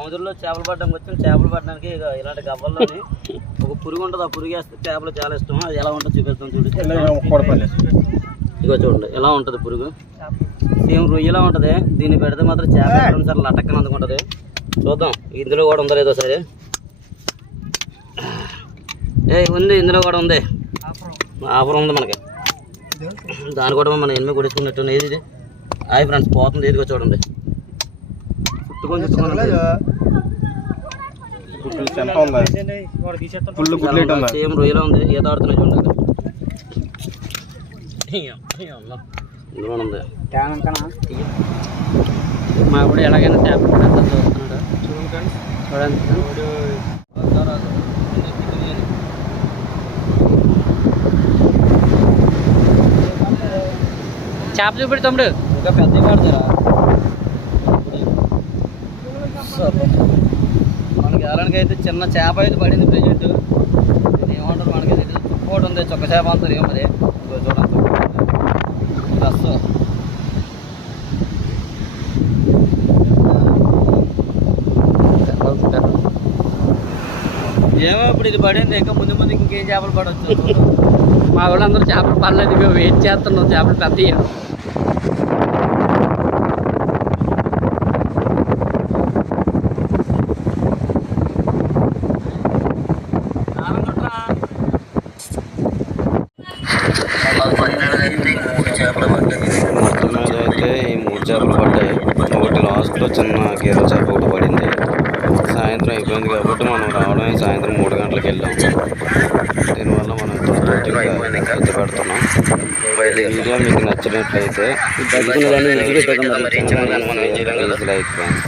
ఊర్లో చేపలు పట్టడానికి వచ్చాం. చేపలు పట్టడానికి ఇక ఇలాంటి గవ్వల్లోని ఒక పురుగు ఉంటుంది. ఆ పురుగు వేస్తే చేపలు చాలా ఇష్టం. అది ఎలా ఉంటుందో చూపిస్తాం చూడు. ఇగో చూడండి ఎలా ఉంటుంది పురుగు? సేమ్ రొయ్యలా ఉంటుంది? దీన్ని పెడితే మాత్రం చేప సార్ లటక్కన అందుకుంటుంది చూద్దాం ఇందులో కూడా ఉందో లేదో సరే ఏ ఉంది ఇందులో కూడా ఉంది. ఆఫర్ ఉంది మనకి. దాని కూడా మనం ఎనిమిది కొడుకున్నట్టు ఇది? హాయ్ ఫ్రెండ్స్ పోతుంది. ఏదిగో చూడండి. ఫుల్ గుడ్లేట్ ఉంది? సేమ్ రొయ్యలా ఉంది ఈత ఆడుతున్నాయి చూడండి. ఇందులో ఉంది. మా కూడా ఎలాగైనా చేపలు పడేద్దాం చూస్తున్నాడు చూడండి. చేప చూపెడు తమ్ముడు. ఇంకా పెద్ద పడతారా మనకైతే అయితే చిన్న చేప అయితే పడింది ప్రజెంట్. ఇది ఏమంటారు మనకి ఇది? చుక్కోటి ఉంది చొక్క చేప అంటారు ఏం మరి. చూడండి. రస్సు. ఏమో ఇప్పుడు ఇది పడింది ఇంకా ముందు ముందు ఇంకేం చేపలు పడవచ్చు మా వాళ్ళందరూ చేపలు పడలేదు ఇక వెయిట్ చేస్తున్నాం చేపలు పెద్దవి మొత్తం మీద అయితే ఈ మూడు చేపలు పడ్డాయి లాస్ట్లో చిన్న గీర చేప ఒకటి పడింది. సాయంత్రం అయిపోయింది కాబట్టి మనం రావడమే. సాయంత్రం మూడు గంటలకు వెళ్ళాం. దీనివల్ల మనం పెద్ద పెడుతున్నాం. వీడియో మీకు నచ్చినట్లయితే లైక్ ఫ్రెండ్స్